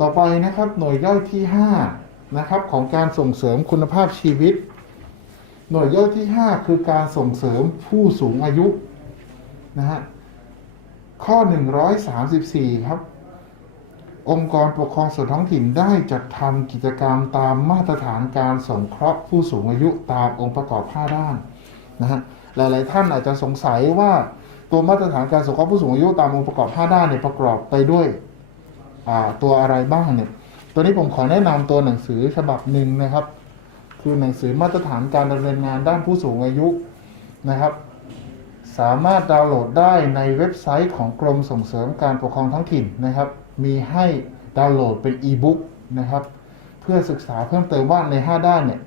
ต่อไปนะครับหน่วยย่อยที่5นะครับของการส่งเสริมคุณภาพชีวิต หน่วยย่อยที่ 5 คือการส่งเสริมผู้สูงอายุนะฮะข้อ 134 ครับ องค์กรปกครองส่วนท้องถิ่นได้จัดทำกิจกรรมตามมาตรฐานการสงเคราะห์ผู้สูงอายุตามองค์ประกอบ5ด้านนะฮะหลาย ๆ ท่านอาจจะสงสัยว่าตัวมาตรฐานการสงเคราะห์ผู้สูงอายุตามองค์ประกอบ 5 ด้านเนี่ยประกอบไปด้วย ตัวอะไรบ้างเนี่ย ตัวนี้ผมขอแนะนำตัวหนังสือฉบับหนึ่งนะครับ คือหนังสือมาตรฐานการดำเนินงานด้านผู้สูงอายุนะครับ สามารถดาวน์โหลดได้ในเว็บไซต์ของกรมส่งเสริมการปกครองท้องถิ่นนะครับ มีให้ดาวน์โหลดเป็นอีบุ๊กนะครับ เพื่อศึกษาเพิ่มเติมว่าใน 5 ด้านเนี่ย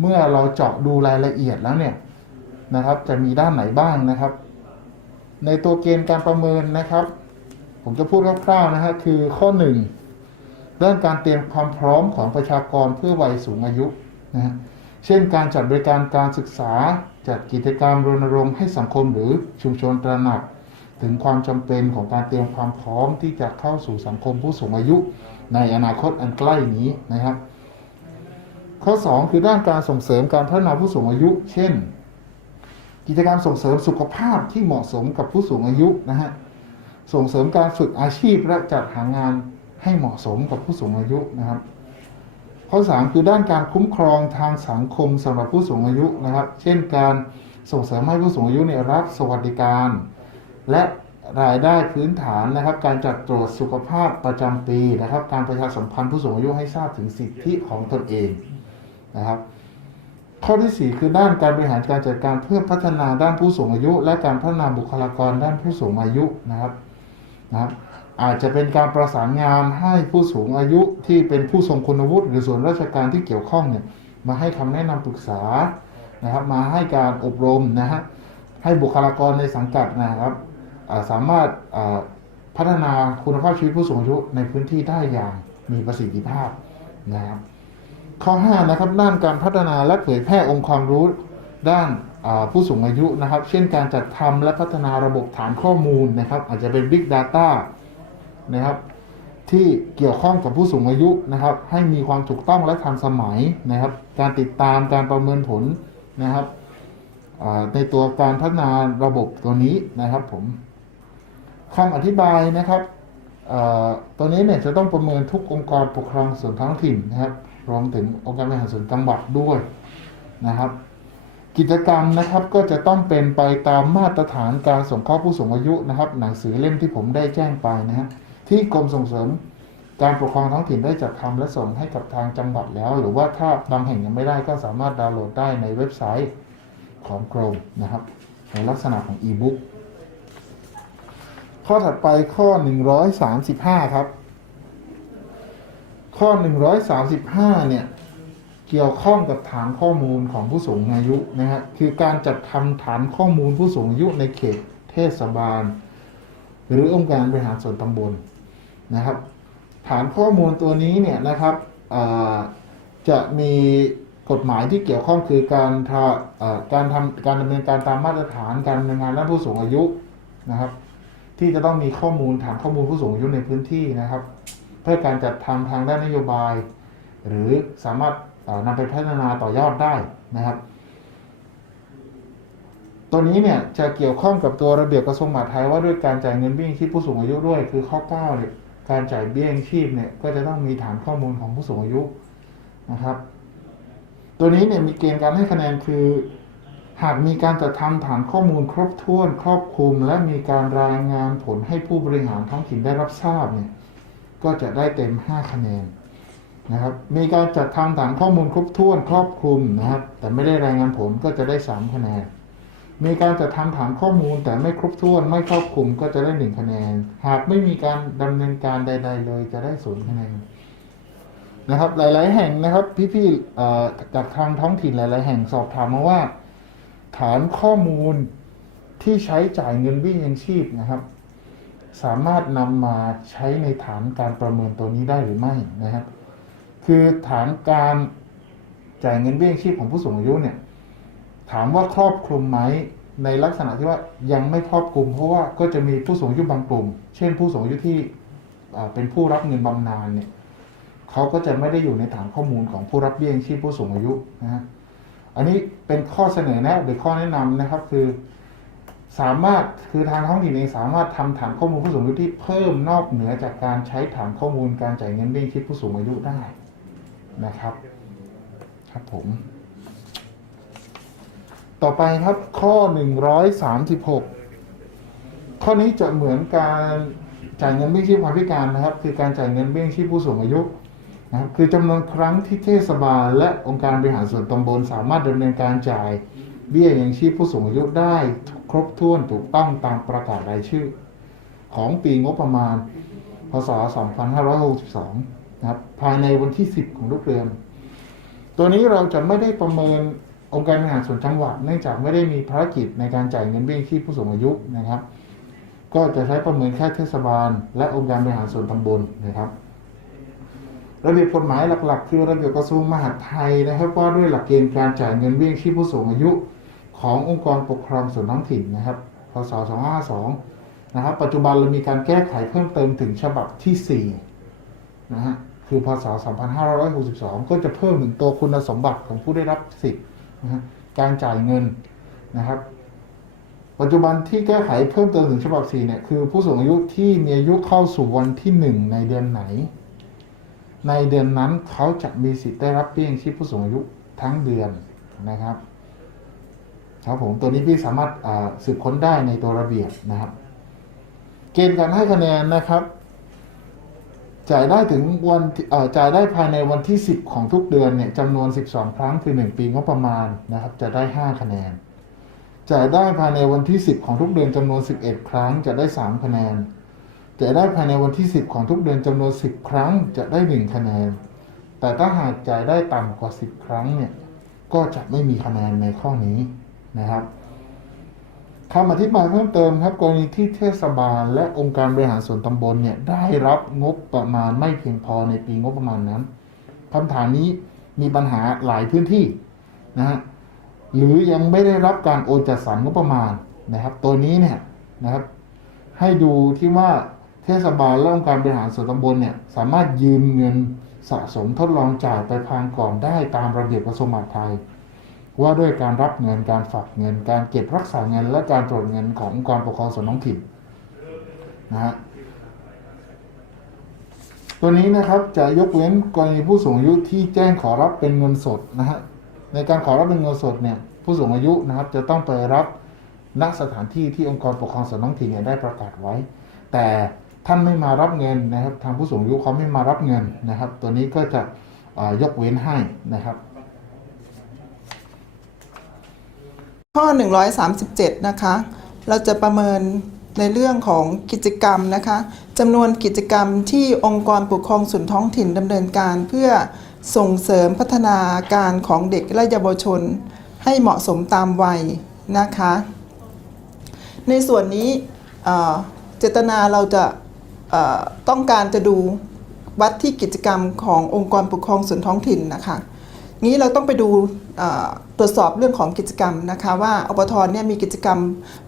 เมื่อเราเจาะดูรายละเอียดแล้วเนี่ยนะครับ จะมีด้านไหนบ้างนะครับ ในตัวเกณฑ์การประเมินนะครับ ผมจะพูดคร่าวๆนะฮะคือข้อ1ด้านการเตรียมความพร้อมของประชากรเพื่อวัยสูงอายุนะฮะเช่นการจัดบริการการศึกษาจัดกิจกรรมรณรงค์ให้สังคมหรือชุมชนตระหนัก ถึงความจำเป็นของการเตรียมความพร้อมที่จะเข้าสู่สังคมผู้สูงอายุ ในอนาคตอันใกล้นี้นะครับ ข้อ 2 คือด้านการส่งเสริมการพัฒนาผู้สูงอายุ เช่น กิจกรรมส่งเสริมสุขภาพที่เหมาะสมกับผู้สูงอายุนะฮะ ส่งเสริมการฝึกอาชีพและจัดหางานให้เหมาะสมกับผู้สูงอายุนะครับ ข้อ 3 คือด้านการคุ้มครองทางสังคมสำหรับผู้สูงอายุนะครับ เช่นการส่งเสริมให้ผู้สูงอายุเนี่ยรับสวัสดิการ และรายได้พื้นฐานนะครับ การจัดตรวจสุขภาพประจำปีนะครับ การประชาสัมพันธ์ผู้สูงอายุให้ทราบถึงสิทธิของตนเองนะครับ ข้อทีสี่ 4 คือด้านการบริหารการจัดการเพื่อพัฒนาด้านผู้สูงอายุ และการพัฒนาบุคลากรด้านผู้สูงอายุนะครับ นะครับอาจจะเป็นการประสานงานให้ผู้สูงอายุที่เป็นผู้ทรงคุณวุฒิหรือส่วนราชการที่เกี่ยวข้องเนี่ยมาให้คำแนะนำปรึกษานะครับมาให้การอบรมนะฮะให้บุคลากรในสังกัดนะครับสามารถพัฒนาคุณภาพชีวิตผู้สูงอายุในพื้นที่ได้อย่างมีประสิทธิภาพนะครับข้อ5นะครับด้านการพัฒนาและเผยแพร่องค์ความรู้ด้าน ผู้สูงอายุนะครับ เช่นการจัดทำและพัฒนาระบบฐานข้อมูลนะครับ อาจจะเป็น Big Data นะครับ ที่เกี่ยวข้องกับผู้สูงอายุนะครับ ให้มีความถูกต้องและทันสมัยนะครับ การติดตามการประเมินผลนะครับในตัวการพัฒนาระบบตัวนี้นะครับผมคำอธิบายนะครับตัวนี้เนี่ยจะต้องประเมินทุกองค์กรปกครองส่วนท้องถิ่นนะครับ รวมถึงองค์การบริหารส่วนจังหวัดด้วยนะครับ กิจกรรมนะครับก็จะต้องเป็นไปตามมาตรฐานการสงเคราะห์ผู้สูงอายุนะครับ หนังสือเล่มที่ผมได้แจ้งไปนะฮะที่กรมส่งเสริมการปกครองท้องถิ่นได้จัดทำและส่งให้กับทางจังหวัดแล้ว หรือว่าถ้าบางแห่งยังไม่ได้ก็สามารถดาวน์โหลดได้ในเว็บไซต์ของกรมนะครับ ในลักษณะของอีบุ๊กข้อถัดไปข้อ 135 ครับ ข้อ 135 เนี่ย เกี่ยวข้องกับฐานข้อมูลของผู้สูงอายุนะฮะคือการจัดทำฐานข้อมูลผู้สูงอายุในเขตเทศบาล หรือองค์การบริหารส่วนตำบลนะครับ ฐานข้อมูลตัวนี้เนี่ยนะครับจะมีกฎหมายที่เกี่ยวข้องคือการท่าการทำการดำเนินการตามมาตรฐานการดำเนินงานด้านผู้สูงอายุนะครับ ที่จะต้องมีข้อมูลฐานข้อมูลผู้สูงอายุในพื้นที่นะครับ เพื่อการจัดทำทางด้านนโยบาย หรือสามารถ นำไปพัฒนาต่อยอดได้นะครับ ตัวนี้เนี่ยจะเกี่ยวข้องกับตัวระเบียบกระทรวงมหาดไทยว่าด้วยการจ่ายเงินเบี้ยยังชีพผู้สูงอายุด้วย คือข้อ9เนี่ยการจ่ายเบี้ยยังชีพเนี่ยก็จะต้องมีฐานข้อมูลของผู้สูงอายุนะครับ ตัวนี้เนี่ยมีเกณฑ์การให้คะแนนคือ หากมีการจัดทำฐานข้อมูลครบถ้วนครอบคลุม และมีการรายงานผลให้ผู้บริหารท้องถิ่นได้รับทราบเนี่ยก็จะได้เต็ม 5 คะแนน นะครับมีการจัดทำฐานข้อมูลครบถ้วนครอบคลุมนะครับ แต่ไม่ได้รายงานผลก็จะได้ 3 คะแนน มีการจัดทำฐานข้อมูลแต่ไม่ครบถ้วนไม่ครอบคลุมก็จะได้ 1 คะแนน หากไม่มีการดำเนินการใด ๆ เลยจะได้ศูนย์คะแนนนะครับ หลาย ๆ แห่งนะครับ พี่ๆจากทางท้องถิ่นหลาย ๆ แห่งสอบถามมาว่า ฐานข้อมูลที่ใช้จ่ายเงินเบี้ยยังชีพนะครับ สามารถนำมาใช้ในฐานการประเมินตัวนี้ได้หรือไม่นะครับ คือฐานการจ่ายเงินเบี้ยชีพของผู้สูงอายุเนี่ย ถามว่าครอบคลุมไหมในลักษณะที่ว่ายังไม่ครอบคลุม เพราะว่าก็จะมีผู้สูงอายุบางกลุ่ม เช่น ผู้สูงอายุที่เป็นผู้รับเงินบำนาญเนี่ยเขาก็จะไม่ได้อยู่ในฐานข้อมูลของผู้รับเบี้ยชีพผู้สูงอายุนะฮะอันนี้เป็นข้อเสนอแนะหรือข้อแนะนำนะครับ คือสามารถคือทางท้องถิ่นเองสามารถทำฐานข้อมูลผู้สูงอายุที่เพิ่มนอกเหนือจากการใช้ฐานข้อมูลการจ่ายเงินเบี้ยชีพผู้สูงอายุได้ นะครับ ครับผม ต่อไปครับข้อ 136 ข้อนี้จะเหมือนการจ่ายเงินเบี้ยชีพความพิการนะครับ คือการจ่ายเงินเบี้ยชีพผู้สูงอายุนะครับคือจำนวนครั้งที่เทศบาล และองค์การบริหารส่วนตำบลสามารถดำเนินการจ่ายเบี้ยยังชีพผู้สูงอายุได้ครบถ้วนถูกต้องตามประกาศรายชื่อ ของปีงบประมาณ พศ 2562 นะครับภายในวันที่ 10 ของทุกเดือนตัวนี้เราจะไม่ได้ประเมินองค์การบริหารส่วนจังหวัด เนื่องจากไม่ได้มีภารกิจในการจ่ายเงินเบี้ยชีพผู้สูงอายุนะครับ ก็จะใช้ประเมินแค่เทศบาล และองค์การบริหารส่วนตำบลนะครับ ระเบียบกฎหมายหลักๆ คือระเบียบกระทรวงมหาดไทยนะครับว่าด้วยหลักเกณฑ์การจ่ายเงินเบี้ยชีพผู้สูงอายุ ขององค์กรปกครองส่วนท้องถิ่นนะครับพศ2552นะครับ ปัจจุบันเรามีการแก้ไขเพิ่มเติมถึงฉบับที่4นะฮะ คือพศ 2562 ก็จะเพิ่มถึงตัวคุณสมบัติของผู้ได้รับสิทธิ์นะการจ่ายเงินนะครับ ปัจจุบันที่แก้ไขเพิ่มเติมถึงฉบับ 4 เนี่ย คือผู้สูงอายุที่มีอายุเข้าสู่วันที่ 1 ในเดือนไหน ในเดือนนั้นเขาจะมีสิทธิ์ได้รับเบี้ยยังชีพผู้สูงอายุทั้งเดือนนะครับครับผมตัวนี้พี่สามารถสืบค้นได้ในตัวระเบียบนะครับ เกณฑ์การให้คะแนนนะครับ จ่ายได้ถึงวันจ่ายได้ภายในวันที่ 10 ของทุกเดือนเนี่ยจำนวน 12 ครั้งคือ 1 ปีงบประมาณนะครับจะได้ 5 คะแนน จ่ายได้ภายในวันที่ 10 ของทุกเดือนจำนวน 11 ครั้งจะได้ 3 คะแนน จ่ายได้ภายในวันที่ 10 ของทุกเดือนจำนวน 10 ครั้งจะได้ 1 คะแนน แต่ถ้าหากจ่ายได้ต่ำกว่า 10 ครั้งเนี่ยก็จะไม่มีคะแนนในข้อนี้นะครับ คำอธิบายเพิ่มเติมครับ กรณีที่เทศบาล และองค์การบริหารส่วนตำบลเนี่ยได้รับงบประมาณไม่เพียงพอในปีงบประมาณนั้นคำถามนี้มีปัญหาหลายพื้นที่นะฮะหรือยังไม่ได้รับการโอนจัดสรรงบประมาณนะครับ ตัวนี้เนี่ยนะครับให้ดูที่ว่าเทศบาลและองค์การบริหารส่วนตำบลเนี่ยสามารถยืมเงินสะสมทดลองจ่ายไปพางก่อนได้ตามระเบียบกระทรวงมหาดไทย ว่าด้วยการรับเงินการฝากเงิน การเก็บรักษาเงิน และการตรวจเงินขององค์กรปกครองส่วนท้องถิ่นนะฮะตัวนี้นะครับจะยกเว้นกรณีผู้สูงอายุที่แจ้งขอรับเป็นเงินสดนะฮะในการขอรับเป็นเงินสดเนี่ยผู้สูงอายุนะครับจะต้องไปรับณสถานที่ที่องค์กรปกครองส่วนท้องถิ่นเนี่ยได้ประกาศไว้ แต่ท่านไม่มารับเงินนะครับ ทางผู้สูงอายุเขาไม่มารับเงินนะครับ ตัวนี้ก็จะยกเว้นให้นะครับ ข้อ 137 นะคะ เราจะประเมินในเรื่องของกิจกรรมนะคะจำนวนกิจกรรมที่องค์กรปกครองส่วนท้องถิ่นดำเนินการเพื่อส่งเสริมพัฒนาการของเด็กและเยาวชน ให้เหมาะสมตามวัยนะคะ ในส่วนนี้เจตนาเราจะต้องการจะดูวัดที่กิจกรรมขององค์กรปกครองส่วนท้องถิ่นนะคะ นี้เราต้องไปดูตรวจสอบเรื่องของกิจกรรมนะคะว่าอปทเนี่ยมีกิจกรรม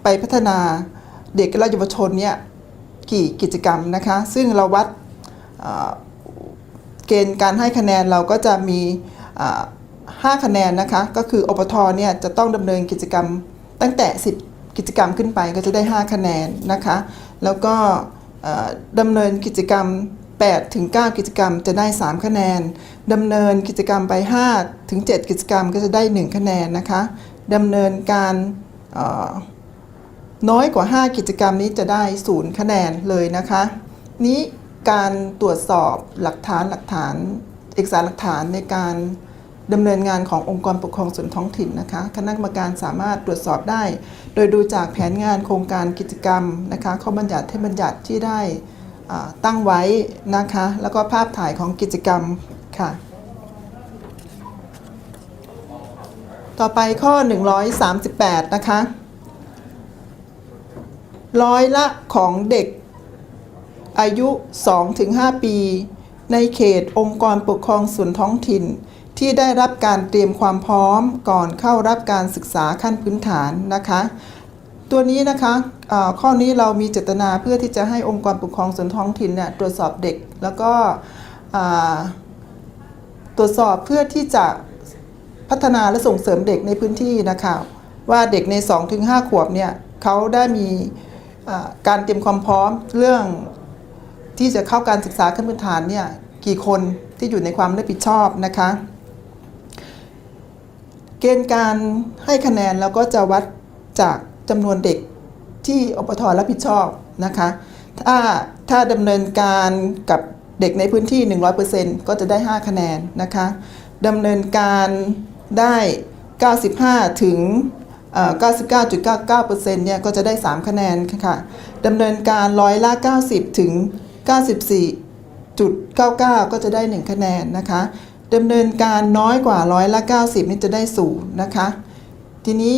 ไปพัฒนาเด็กและเยาวชนเนี่ยกี่กิจกรรมนะคะซึ่งเราวัดเกณฑ์การให้คะแนนเราก็จะมี5คะแนนนะคะก็คืออปทเนี่ยจะต้องดำเนินกิจกรรมตั้งแต่ 10 กิจกรรมขึ้นไปก็จะได้ 5 คะแนนนะคะ แล้วก็เอ่อดำเนินกิจกรรม 8ถึง9กิจกรรมจะได้ 3 คะแนนดำเนินกิจกรรมไป5ถึง7กิจกรรมก็จะได้ 1 คะแนนนะคะดำเนินการน้อยกว่า 5 กิจกรรมนี้จะได้ 0 คะแนนเลยนะคะ นี้การตรวจสอบหลักฐานหลักฐานเอกสารหลักฐานในการดำเนินงานขององค์กรปกครองส่วนท้องถิ่นนะคะ คณะกรรมการสามารถตรวจสอบได้ โดยดูจากแผนงานโครงการกิจกรรมนะคะข้อบัญญัติเทบัญญัติที่ได้ ตั้งไว้นะคะ แล้วก็ภาพถ่ายของกิจกรรมค่ะ ต่อไปข้อ 138 นะคะ ร้อยละของเด็กอายุ 2-5 ปี ในเขตองค์กรปกครองส่วนท้องถิ่น ที่ได้รับการเตรียมความพร้อมก่อนเข้ารับการศึกษาขั้นพื้นฐานนะคะ ตัวนี้นะคะข้อนี้เรามีเจตนาเพื่อที่จะให้องค์กรปกครองส่วนท้องถิ่นเนี่ยตรวจสอบเด็ก แล้วก็ตรวจสอบเพื่อที่จะพัฒนาและส่งเสริมเด็กในพื้นที่นะคะว่าเด็กใน 2-5 ขวบเนี่ยเขาได้มีการเตรียมความพร้อมเรื่องที่จะเข้าการศึกษาขั้นพื้นฐานเนี่ยกี่คนที่อยู่ในความรับผิดชอบนะคะ เกณฑ์การให้คะแนนแล้วก็จะวัดจาก จำนวนเด็กที่อปทรับผิดชอบนะคะ ถ้าถ้าดำเนินการกับเด็กในพื้นที่ 100%ก็จะได้ 5 คะแนนนะคะดำเนินการได้ 95 ถึงเอ่อ99.99%เนี่ยก็จะได้ 3 คะแนนค่ะดำเนินการร้อยละ 90 ถึง 94.99 ก็จะได้ 1 คะแนนนะคะดำเนินการน้อยกว่าร้อยละ 90 นี่จะได้ศูนย์นะคะ ทีนี้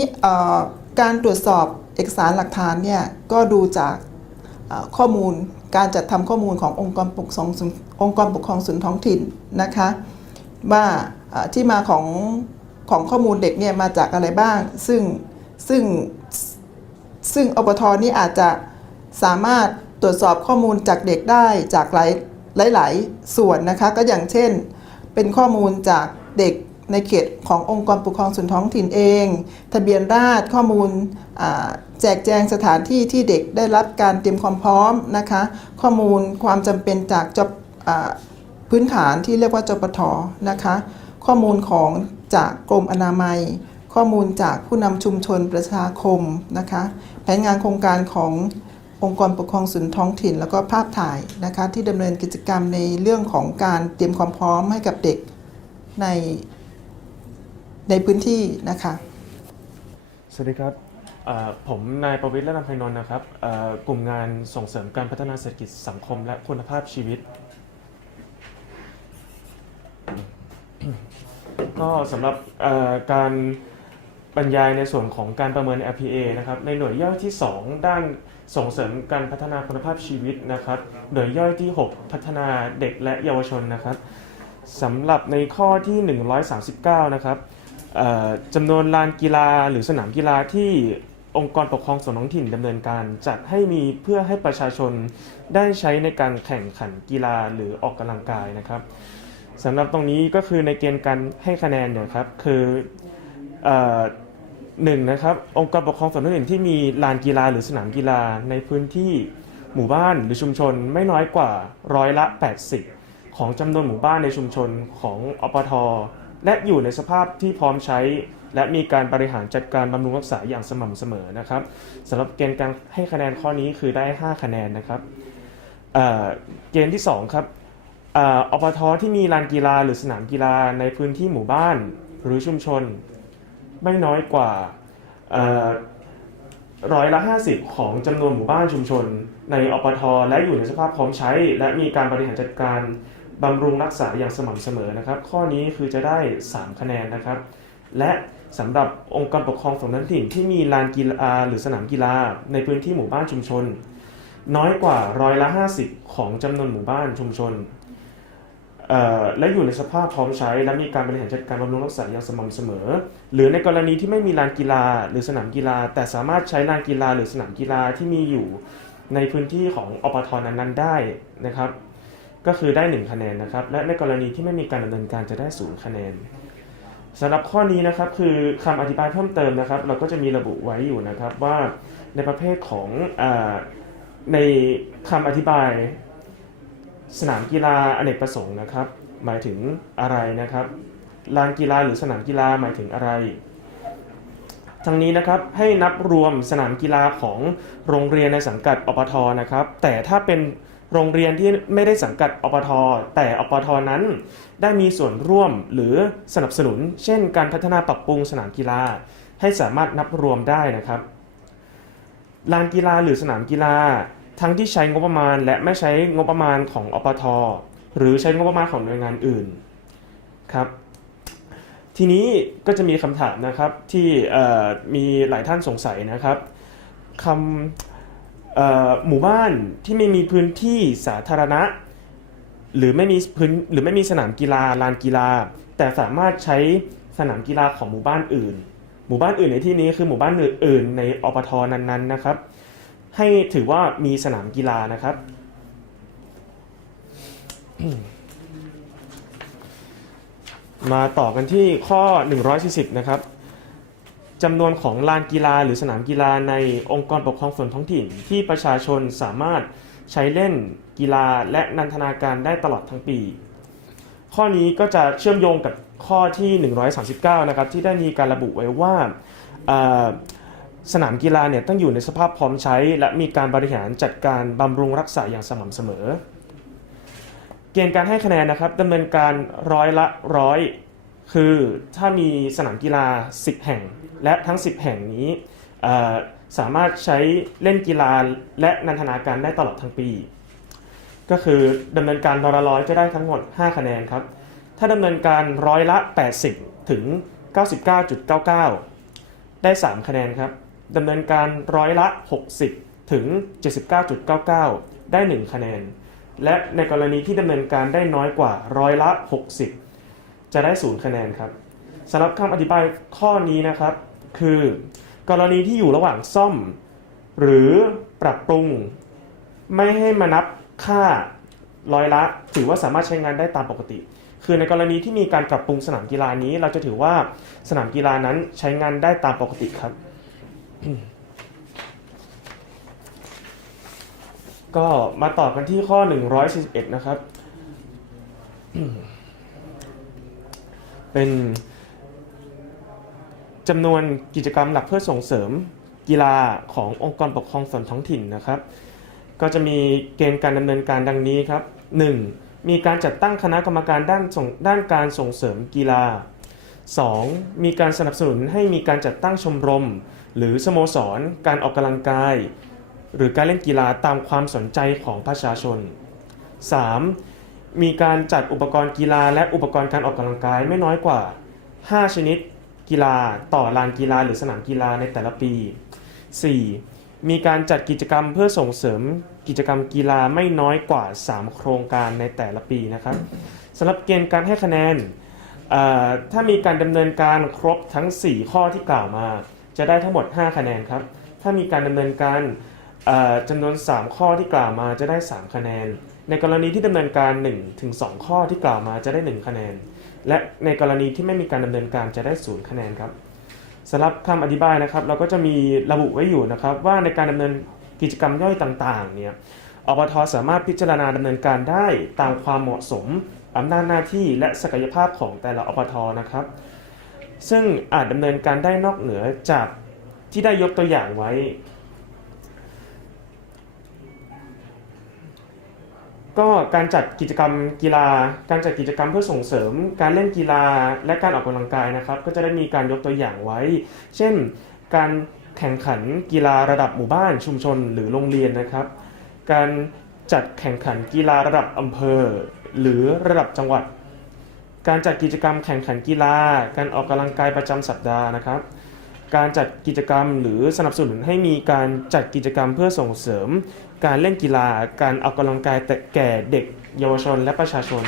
การตรวจสอบเอกสารหลักฐานเนี่ยก็ดูจากข้อมูลการจัดทำข้อมูลขององค์กรปกครองส่วนองค์กรปกครองส่วนท้องถิ่นนะคะว่าที่มาของของข้อมูลเด็กเนี่ยมาจากอะไรบ้าง ซึ่งซึ่งซึ่งอปทนี่อาจจะสามารถตรวจสอบข้อมูลจากเด็กได้จากหลายหลายส่วนนะคะ ก็อย่างเช่นเป็นข้อมูลจากเด็ก ในเขตขององค์กรปกครองส่วนท้องถิ่นเอง ทะเบียนราษฎรข้อมูลแจกแจงสถานที่ที่เด็กได้รับการเตรียมความพร้อมนะคะ ข้อมูลความจำเป็นจากจบพื้นฐานที่เรียกว่าจปทนะคะ ข้อมูลของจากกรมอนามัย ข้อมูลจากผู้นำชุมชนประชาคมนะคะ แผนงานโครงการขององค์กรปกครองส่วนท้องถิ่น แล้วก็ภาพถ่ายนะคะ ที่ดำเนินกิจกรรมในเรื่องของการเตรียมความพร้อมให้กับเด็กใน ในพื้นที่นะคะสวัสดีครับเอ่อผมนายประวิทย์และนำไพนนท์นะครับเอ่อกลุ่มงานส่งเสริมการพัฒนาเศรษฐกิจสังคมและคุณภาพชีวิต ก็สำหรับเอ่อการบรรยายในส่วนของการประเมิน LPA นะครับในหน่วยย่อยที่ 2 ด้านส่งเสริมการพัฒนาคุณภาพชีวิตนะครับหน่วยย่อยที่ 6 พัฒนาเด็กและเยาวชนนะครับสำหรับในข้อที่ 139 นะครับเอ่อ จำนวนลานกีฬาหรือสนามกีฬาที่องค์กรปกครองส่วนท้องถิ่นดำเนินการจัดให้มีเพื่อให้ประชาชนได้ใช้ในการแข่งขันกีฬาหรือออกกำลังกายนะครับสำหรับตรงนี้ก็คือในเกณฑ์การให้คะแนนเนี่ยครับคือหนึ่งนะครับองค์กรปกครองส่วนท้องถิ่นที่มีลานกีฬาหรือสนามกีฬาในพื้นที่หมู่บ้านหรือชุมชนไม่น้อยกว่าร้อยละ 80 ของจำนวนหมู่บ้านในชุมชนของอปท และอยู่ในสภาพที่พร้อมใช้ และมีการบริหารจัดการบำรุงรักษาอย่างสม่ำเสมอนะครับสำหรับเกณฑ์การให้คะแนนข้อนี้คือได้ 5 คะแนนนะครับเเกณฑ์ที่ 2 ครับอออปทที่มีลานกีฬาหรือสนามกีฬาในพื้นที่หมู่บ้านหรือชุมชน ไม่น้อยกว่าร้อยละ 50 ของจำนวนหมู่บ้านชุมชน ในอปทและอยู่ในสภาพพร้อมใช้ และมีการบริหารจัดการ บำรุงรักษาอย่างสม่ำเสมอนะครับ ข้อนี้คือจะได้ 3 คะแนนนะครับ และสำหรับองค์กรปกครองส่วนท้องถิ่นที่มีลานกีฬาหรือสนามกีฬาในพื้นที่หมู่บ้านชุมชน น้อยกว่าร้อยละ 50 ของจำนวนหมู่บ้านชุมชนและอยู่ในสภาพพร้อมใช้ และมีการบริหารจัดการบำรุงรักษาอย่างสม่ำเสมอ หรือในกรณีที่ไม่มีลานกีฬาหรือสนามกีฬา แต่สามารถใช้ลานกีฬาหรือสนามกีฬาที่มีอยู่ในพื้นที่ของอปทนั้นๆได้นะครับ ก็คือได้ 1 คะแนนนะครับ และในกรณีที่ไม่มีการดำเนินการจะได้0คะแนนสำหรับข้อนี้นะครับคือคำอธิบายเพิ่มเติมนะครับ เราก็จะมีระบุไว้อยู่นะครับว่าในประเภทของอในคำอธิบาย สนามกีฬาอเนกประสงค์นะครับ หมายถึงอะไรนะครับลานกีฬาหรือสนามกีฬาหมายถึงอะไรทั้งนี้นะครับให้นับรวมสนามกีฬาของโรงเรียนในสังกัดอปทนะครับ แต่ถ้าเป็น โรงเรียนที่ไม่ได้สังกัดอปท แต่อปทนั้น ได้มีส่วนร่วมหรือสนับสนุน เช่น การพัฒนาปรับปรุงสนามกีฬา ให้สามารถนับรวมได้นะครับลานกีฬาหรือสนามกีฬา ทั้งที่ใช้งบประมาณ และไม่ใช้งบประมาณของอปท หรือใช้งบประมาณของหน่วยงานอื่นครับทีนี้ก็จะมีคำถามนะครับที่มีหลายท่านสงสัยนะครับคำ หมู่บ้านที่ไม่มีพื้นที่สาธารณะ หรือไม่มีพื้นหรือไม่มีสนามกีฬาลานกีฬา แต่สามารถใช้สนามกีฬาของหมู่บ้านอื่น หมู่บ้านอื่นในที่นี้คือหมู่บ้านอื่นๆในอปทนั้นๆนะครับ ให้ถือว่ามีสนามกีฬานะครับมาต่อกันที่ข้อ 140 นะครับ จำนวนของลานกีฬาหรือสนามกีฬาในองค์กรปกครองส่วนท้องถิ่น ที่ประชาชนสามารถใช้เล่นกีฬาและนันทนาการได้ตลอดทั้งปี ข้อนี้ก็จะเชื่อมโยงกับข้อที่ 139 นะครับที่ได้มีการระบุไว้ว่าสนามกีฬาเนี่ยต้องอยู่ในสภาพพร้อมใช้ และมีการบริหารจัดการบำรุงรักษาอย่างสม่ำเสมอ เกณฑ์การให้คะแนนนะครับดำเนินการร้อยละร้อย คือถ้ามีสนามกีฬา 10 แห่ง และทั้ง 10 แห่งนี้สามารถใช้เล่นกีฬาและนันทนาการได้ตลอดทั้งปี ก็คือดำเนินการร้อยละร้อยจะได้ทั้งหมด 5 คะแนนครับ ถ้าดำเนินการร้อยละ 80 ถึง 99.99 ได้ 3 คะแนนครับดำเนินการร้อยละ 60 ถึง 79.99 ได้ 1 คะแนน และในกรณีที่ดำเนินการได้น้อยกว่าร้อยละ 60 จะได้0คะแนนครับสำหรับคำอธิบายข้อนี้นะครับ คือ กรณีที่อยู่ระหว่างซ่อม หรือปรับปรุง ไม่ให้มานับค่าร้อยละ ถือว่าสามารถใช้งานได้ตามปกติ คือในกรณีที่มีการปรับปรุงสนามกีฬานี้ เราจะถือว่าสนามกีฬานั้นใช้งานได้ตามปกติครับ ก็มาต่อกันที่ข้อ 141 นะครับ เป็นจำนวนกิจกรรมหลักเพื่อส่งเสริมกีฬาขององค์กรปกครองส่วนท้องถิ่นนะครับ ก็จะมีเกณฑ์การดำเนินการดังนี้ครับ 1. มีการจัดตั้งคณะกรรมการด้านส่งด้านการส่งเสริมกีฬา 2. มีการสนับสนุนให้มีการจัดตั้งชมรม หรือสโมสร การออกกำลังกาย หรือการเล่นกีฬาตามความสนใจของประชาชน 3. มีการจัดอุปกรณ์กีฬาและอุปกรณ์การออกกำลังกายไม่น้อยกว่า 5 ชนิดกีฬาต่อลานกีฬาหรือสนามกีฬาในแต่ละปี 4. มีการจัดกิจกรรมเพื่อส่งเสริมกิจกรรมกีฬาไม่น้อยกว่า 3 โครงการในแต่ละปีนะครับสำหรับเกณฑ์การให้คะแนนถ้ามีการดำเนินการครบทั้ง 4 ข้อที่กล่าวมา จะได้ทั้งหมด 5 คะแนนครับ ถ้ามีการดำเนินการจำนวน 3 ข้อที่กล่าวมาจะได้ 3 คะแนน ในกรณีที่ดำเนินการ1ถึง2ข้อที่กล่าวมาจะได้ 1 คะแนน และในกรณีที่ไม่มีการดำเนินการจะได้ 0 คะแนนครับสำหรับคำอธิบายนะครับ เราก็จะมีระบุไว้อยู่นะครับ ว่าในการดำเนินกิจกรรมย่อยต่างๆเนี่ยอบทสามารถพิจารณาดำเนินการได้ตามความเหมาะสมอำนาจหน้าที่และศักยภาพของแต่ละอบทนะครับ ซึ่งอาจดำเนินการได้นอกเหนือจากที่ได้ยกตัวอย่างไว้ ก็การจัดกิจกรรมกีฬา การจัดกิจกรรมเพื่อส่งเสริม การเล่นกีฬาและการออกกำลังกายนะครับ ก็จะได้มีการยกตัวอย่างไว้ เช่น การแข่งขันกีฬาระดับหมู่บ้านชุมชนหรือโรงเรียนนะครับ การจัดแข่งขันกีฬาระดับอำเภอ หรือระดับจังหวัด การจัดกิจกรรมแข่งขันกีฬา การออกกำลังกายประจำสัปดาห์นะครับ การจัดกิจกรรมหรือสนับสนุนให้มีการจัดกิจกรรมเพื่อส่งเสริม การเล่นกีฬา การออกกำลังกายแต่แก่เด็กเยาวชนและประชาชน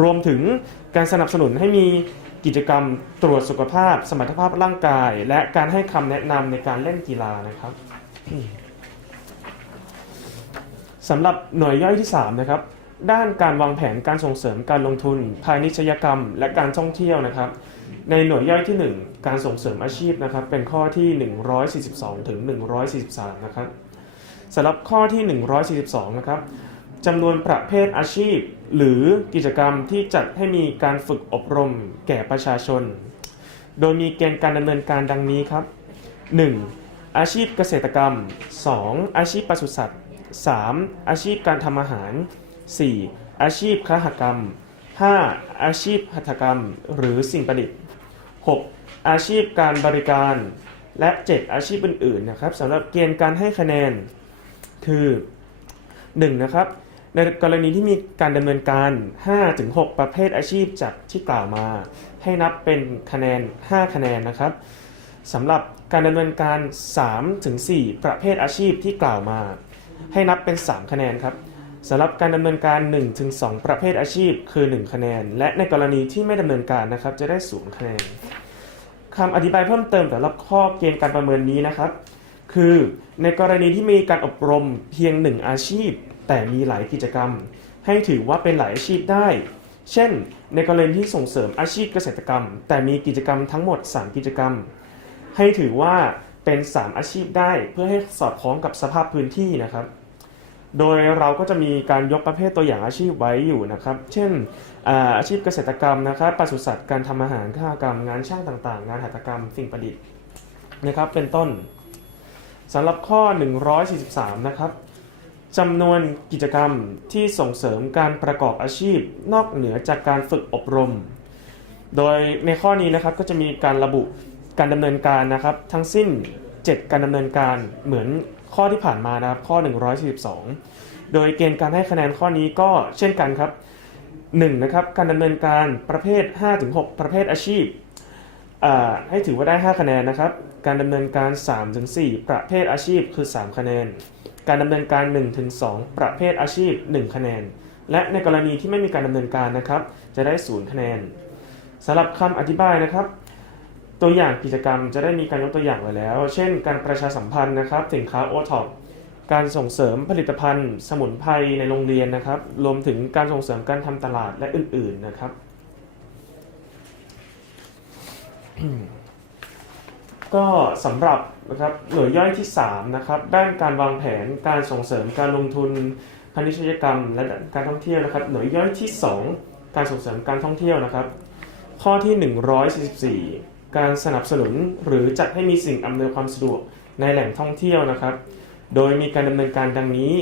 รวมถึงการสนับสนุนให้มีกิจกรรมตรวจสุขภาพ สมรรถภาพร่างกาย และการให้คำแนะนำในการเล่นกีฬานะครับสำหรับหน่วยย่อยที่ 3 นะครับ ด้านการวางแผนการส่งเสริมการลงทุน พาณิชยกรรม และการท่องเที่ยวนะครับ ในหน่วยย่อยที่ 1 การส่งเสริมอาชีพนะครับ เป็นข้อที่ 142 ถึง 143 นะครับ สำหรับข้อที่ 142 นะครับจำนวนประเภทอาชีพ หรือกิจกรรมที่จัดให้มีการฝึกอบรมแก่ประชาชน โดยมีเกณฑ์การดำเนินการดังนี้ครับ 1. อาชีพเกษตรกรรม 2. อาชีพปศุสัตว์ 3. อาชีพการทำอาหาร 4. อาชีพค้าหกรรม 5. อาชีพหัตถกรรม หรือสิ่งประดิษฐ์ 6. อาชีพการบริการ และ 7 อาชีพอื่นๆนะครับสำหรับเกณฑ์การให้คะแนน คือ 1. นะครับในกรณีที่มีการดำเนินการ 5-6 ประเภทอาชีพจากที่กล่าวมา ให้นับเป็นคะแนน 5 คะแนนนะครับสำหรับการดำเนินการ 3-4 ประเภทอาชีพที่กล่าวมา ให้นับเป็น 3 คะแนนครับสำหรับการดำเนินการ 1-2 ประเภทอาชีพคือ 1 คะแนน และในกรณีที่ไม่ดำเนินการนะครับ จะได้ 0 คะแนนคำอธิบายเพิ่มเติมสำหรับข้อเกณฑ์การประเมินนี้นะครับ คือในกรณีที่มีการอบรมเพียงหนึ่งอาชีพ แต่มีหลายกิจกรรม ให้ถือว่าเป็นหลายอาชีพได้ เช่น ในกรณีที่ส่งเสริมอาชีพเกษตรกรรม แต่มีกิจกรรมทั้งหมด 3 กิจกรรม ให้ถือว่าเป็น 3 อาชีพได้เพื่อให้สอดคล้องกับสภาพพื้นที่นะครับ โดยเราก็จะมีการยกประเภทตัวอย่างอาชีพไว้อยู่นะครับ เช่นอาอาชีพเกษตรกรรมนะครับปศุสัตว์การทำอาหารข้ากรรม งานช่างต่างๆ งานหัตถกรรม สิ่งประดิษฐ์นะครับเป็นต้น สำหรับข้อ 143 นะครับจำนวนกิจกรรมที่ส่งเสริมการประกอบอาชีพนอกเหนือจากการฝึกอบรม โดยในข้อนี้นะครับก็จะมีการระบุการดำเนินการนะครับ ทั้งสิ้น 7 การดำเนินการเหมือนข้อที่ผ่านมานะครับข้อ 142 โดยเกณฑ์การให้คะแนนข้อนี้ก็เช่นกันครับ 1. นะครับการดำเนินการประเภท 5-6 ประเภทอาชีพ ให้ถือว่าได้ 5 คะแนนนะครับ การดำเนินการ 3-4 ประเภทอาชีพคือ 3 คะแนน การดำเนินการ 1-2 ประเภทอาชีพ 1 คะแนน และในกรณีที่ไม่มีการดำเนินการนะครับ จะได้ 0 คะแนนสำหรับคำอธิบายนะครับ ตัวอย่างกิจกรรมจะได้มีการยกตัวอย่างไว้แล้ว เช่น การประชาสัมพันธ์นะครับสินค้าโอท็อปการส่งเสริมผลิตภัณฑ์ สมุนไพรในโรงเรียนนะครับ รวมถึงการส่งเสริมการทำตลาดและอื่น ๆ นะครับ ก็สำหรับนะครับหน่วยย่อยที่3นะครับด้านการวางแผนการส่งเสริมการลงทุนพาณิชยกรรม และการท่องเที่ยวนะครับ หน่วยย่อยที่ 2 การส่งเสริมการท่องเที่ยวนะครับ ข้อที่ 144 การสนับสนุนหรือจัดให้มีสิ่งอำนวยความสะดวกในแหล่งท่องเที่ยวนะครับ โดยมีการดำเนินการดังนี้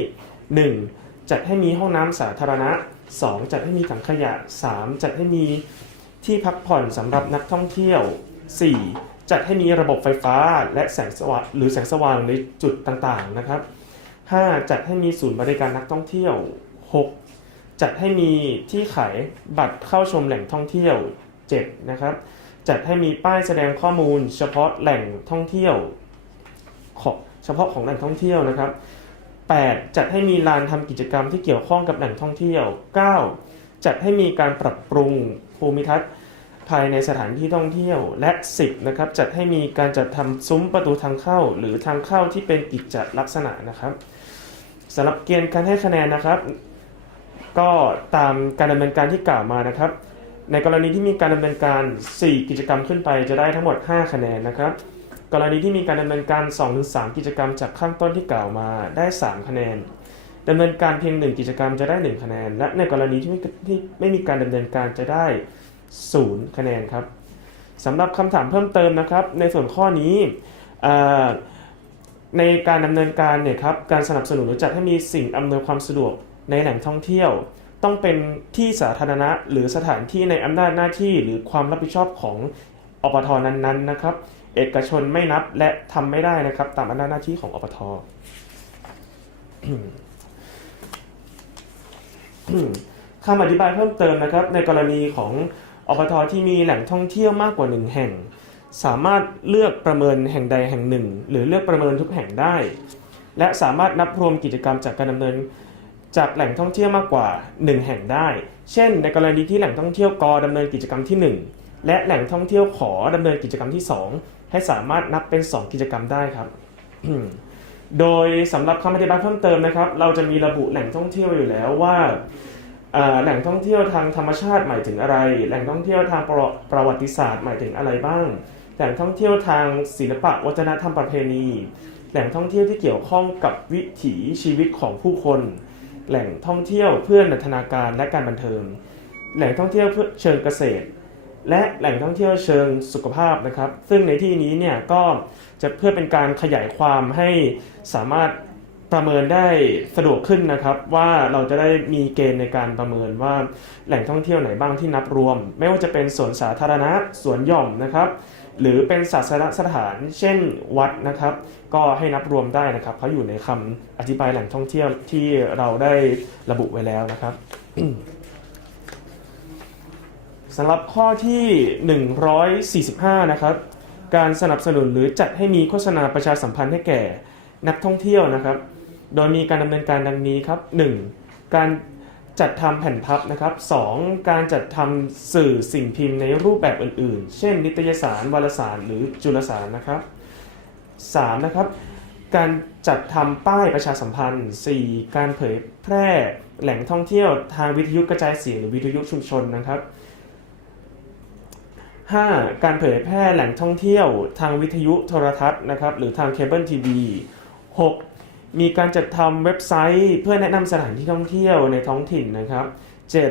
1. จัดให้มีห้องน้ำสาธารณะ 2. จัดให้มีถังขยะ 3. จัดให้มี ที่พักผ่อนสำหรับนักท่องเที่ยว 4. จัดให้มีระบบไฟฟ้าและแสงสว่างหรือแสงสว่างในจุดต่างๆนะครับ 5. จัดให้มีศูนย์บริการนักท่องเที่ยว 6. จัดให้มีที่ขายบัตรเข้าชมแหล่งท่องเที่ยว 7. นะครับ จัดให้มีป้ายแสดงข้อมูล เฉพาะแหล่งท่องเที่ยวของเฉพาะของแหล่งท่องเที่ยวนะครับ 8. จัดให้มีลานทำกิจกรรมที่เกี่ยวข้องกับแหล่งท่องเที่ยว 9. จัดให้มีการปรับปรุง ภูมิทัศน์ภายในสถานที่ท่องเที่ยวและ 10นะครับจัดให้มีการจัดทำซุ้มประตูทางเข้า หรือทางเข้าที่เป็นกิจจลักษณะนะครับสำหรับเกณฑ์การให้คะแนนนะครับ ก็ตามการดำเนินการที่กล่าวมานะครับ ในกรณีที่มีการดำเนินการ 4 กิจกรรมขึ้นไปจะได้ทั้งหมด 5 คะแนนนะครับ กรณีที่มีการดำเนินการ 2-3 กิจกรรมจากข้างต้นที่กล่าวมาได้ 3 คะแนน ดำเนินการเพียง1กิจกรรมจะได้ 1 คะแนน และในกรณีที่ไม่ที่ไม่มีการดำเนินการจะได้ 0 คะแนนครับสำหรับคำถามเพิ่มเติมนะครับ ในส่วนข้อนี้ในการดำเนินการเนี่ยครับการสนับสนุนหรือจัดให้มีสิ่งอำนวยความสะดวกในแหล่งท่องเที่ยว ต้องเป็นที่สาธารณะ หรือสถานที่ในอำนาจหน้าที่หรือความรับผิดชอบของอปทนั้นๆนะครับ เอกชนไม่นับและทำไม่ได้นะครับ ตามอำนาจหน้าที่ของอปท คำอธิบายเพิ่มเติมนะครับ ในกรณีของอปทที่มีแหล่งท่องเที่ยวมากกว่าหนึ่งแห่ง สามารถเลือกประเมินแห่งใดแห่งหนึ่ง หรือเลือกประเมินทุกแห่งได้ และสามารถนับรวมกิจกรรมจากการดำเนินจากแหล่งท่องเที่ยวมากกว่า 1 แห่งได้ เช่น ในกรณีที่แหล่งท่องเที่ยวกดำเนินกิจกรรมที่ 1 และแหล่งท่องเที่ยวขอดำเนินกิจกรรมที่ 2 ให้สามารถนับเป็น 2 กิจกรรมได้ครับ โดยสำหรับคำอธิบายเพิ่มเติมนะครับ เราจะมีระบุแหล่งท่องเที่ยวอยู่แล้วว่าอ่าแหล่งท่องเที่ยวทางธรรมชาติหมายถึงอะไร แหล่งท่องเที่ยวทางประประวัติศาสตร์หมายถึงอะไรบ้าง แหล่งท่องเที่ยวทางศิลปะวัฒนธรรมประเพณี แหล่งท่องเที่ยวที่เกี่ยวข้องกับวิถีชีวิตของผู้คน แหล่งท่องเที่ยวเพื่อนันทนาการและการบันเทิง แหล่งท่องเที่ยวเพื่อเชิงเกษตร และแหล่งท่องเที่ยวเชิงสุขภาพนะครับ ซึ่งในที่นี้เนี่ยก็จะเพื่อเป็นการขยายความให้สามารถประเมินได้สะดวกขึ้นนะครับ ว่าเราจะได้มีเกณฑ์ในการประเมินว่าแหล่งท่องเที่ยวไหนบ้างที่นับรวม ไม่ว่าจะเป็นสวนสาธารณะสวนหย่อมนะครับ หรือเป็นศาสนสถานเช่นวัดนะครับ ก็ให้นับรวมได้นะครับเพราะอยู่ในคำอธิบายแหล่งท่องเที่ยวที่เราได้ระบุไว้แล้วนะครับ สำหรับข้อที่ 145 นะครับ การสนับสนุนหรือจัดให้มีโฆษณาประชาสัมพันธ์ให้แก่นักท่องเที่ยวนะครับ โดยมีการดำเนินการดังนี้ครับ 1. การจัดทำแผ่นพับนะครับ 2. การจัดทำสื่อสิ่งพิมพ์ในรูปแบบอื่น ๆ เช่น นิตยสาร วารสาร หรือจุลสารนะครับ 3. นะครับ การจัดทำป้ายประชาสัมพันธ์ 4. การเผยแพร่แหล่งท่องเที่ยวทางวิทยุกระจายเสียงหรือวิทยุชุมชนนะครับ 5. การเผยแพร่แหล่งท่องเที่ยว ทางวิทยุโทรทัศน์นะครับหรือทางเคเบิลทีวี 6. มีการจัดทำเว็บไซต์เพื่อแนะนำสถานที่ท่องเที่ยวในท้องถิ่นนะครับ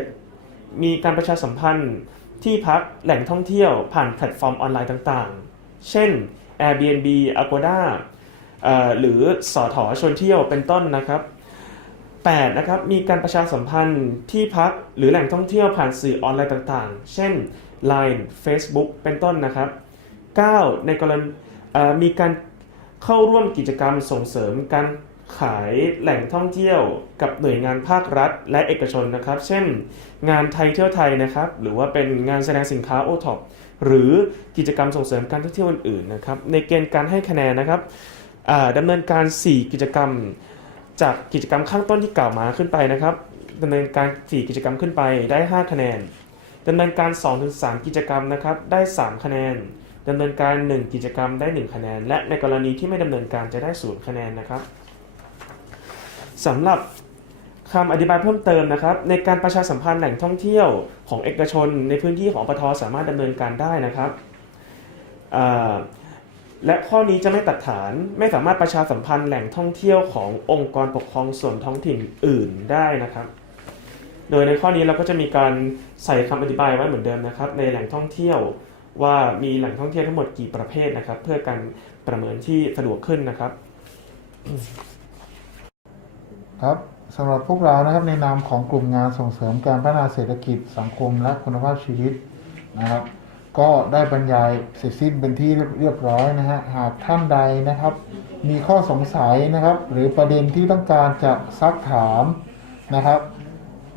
7. มีการประชาสัมพันธ์ที่พักแหล่งท่องเที่ยวผ่านแพลตฟอร์มออนไลน์ต่างๆ เช่น Airbnb Agoda เอ่อหรือสอถอชวนเที่ยวเป็นต้นนะครับ 8. นะครับ มีการประชาสัมพันธ์ที่พักหรือแหล่งท่องเที่ยวผ่านสื่อออนไลน์ต่างๆ เช่น Line Facebook เป็นต้นนะครับ 9. ในกรณีมีการเข้าร่วมกิจกรรมส่งเสริมการขายแหล่งท่องเที่ยวกับหน่วยงานภาครัฐและเอกชนนะครับ เช่น งานไทยเที่ยวไทยนะครับ หรือว่าเป็นงานแสดงสินค้าโอท็อปหรือกิจกรรมส่งเสริมการท่องเที่ยวอื่นๆนะครับ ในเกณฑ์การให้คะแนนนะครับอ่าดำเนินการ 4 กิจกรรม จากกิจกรรมข้างต้นที่กล่าวมาขึ้นไปนะครับดำเนินการ 4 กิจกรรมขึ้นไปได้ 5 คะแนน ดำเนินการ 2-3 กิจกรรมนะครับได้ 3 คะแนนดำเนินการ 1 กิจกรรมได้ 1 คะแนน และในกรณีที่ไม่ดำเนินการจะได้ 0 คะแนนนะครับสำหรับคำอธิบายเพิ่มเติมนะครับ ในการประชาสัมพันธ์แหล่งท่องเที่ยวของเอกชน ในพื้นที่ของปทสามารถดำเนินการได้นะครับและข้อนี้จะไม่ตัดฐานไม่สามารถประชาสัมพันธ์แหล่งท่องเที่ยวขององค์กรปกครองส่วนท้องถิ่นอื่นได้นะครับ โดยในข้อนี้เราก็จะมีการใส่คำอธิบายไว้เหมือนเดิมนะครับ ในแหล่งท่องเที่ยวว่ามีแหล่งท่องเที่ยวทั้งหมดกี่ประเภทนะครับ เพื่อการประเมินที่สะดวกขึ้นนะครับครับสำหรับพวกเรานะครับในนามของกลุ่มงานส่งเสริมการพัฒนาเศรษฐกิจสังคมและคุณภาพชีวิตนะครับ ก็ได้บรรยายเสร็จสิ้นเป็นที่เรียบร้อยนะฮะหากท่านใดนะครับ มีข้อสงสัยนะครับ หรือประเด็นที่ต้องการจะซักถามนะครับ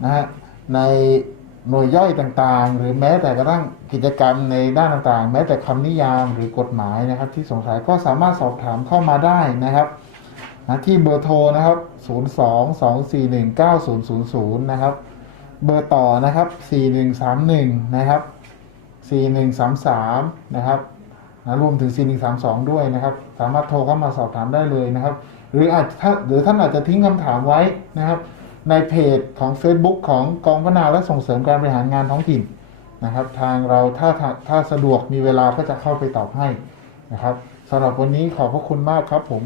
นะฮะในหน่วยย่อยต่างๆ หรือแม้แต่กระทั่งกิจกรรมในด้านต่างๆ แม้แต่คำนิยามหรือกฎหมายนะครับ ที่สงสัยก็สามารถสอบถามเข้ามาได้นะครับนะที่เบอร์โทรนะครับ 0 2 2 4 1 9 0 0 0 นะครับ เบอร์ต่อนะครับ 4131 นะครับ 4133 นะครับนะรวมถึง 4132 ด้วยนะครับ สามารถโทรเข้ามาสอบถามได้เลยนะครับ หรืออาจถ้าหรือท่านอาจจะทิ้งคำถามไว้นะครับ ในเพจของ Facebook ของกองพัฒนาและส่งเสริมการบริหารงานท้องถิ่นนะครับ ทางเราถ้าถ้าถ้าสะดวกมีเวลาก็จะเข้าไปตอบให้นะครับสำหรับวันนี้ขอบพระคุณมากครับผม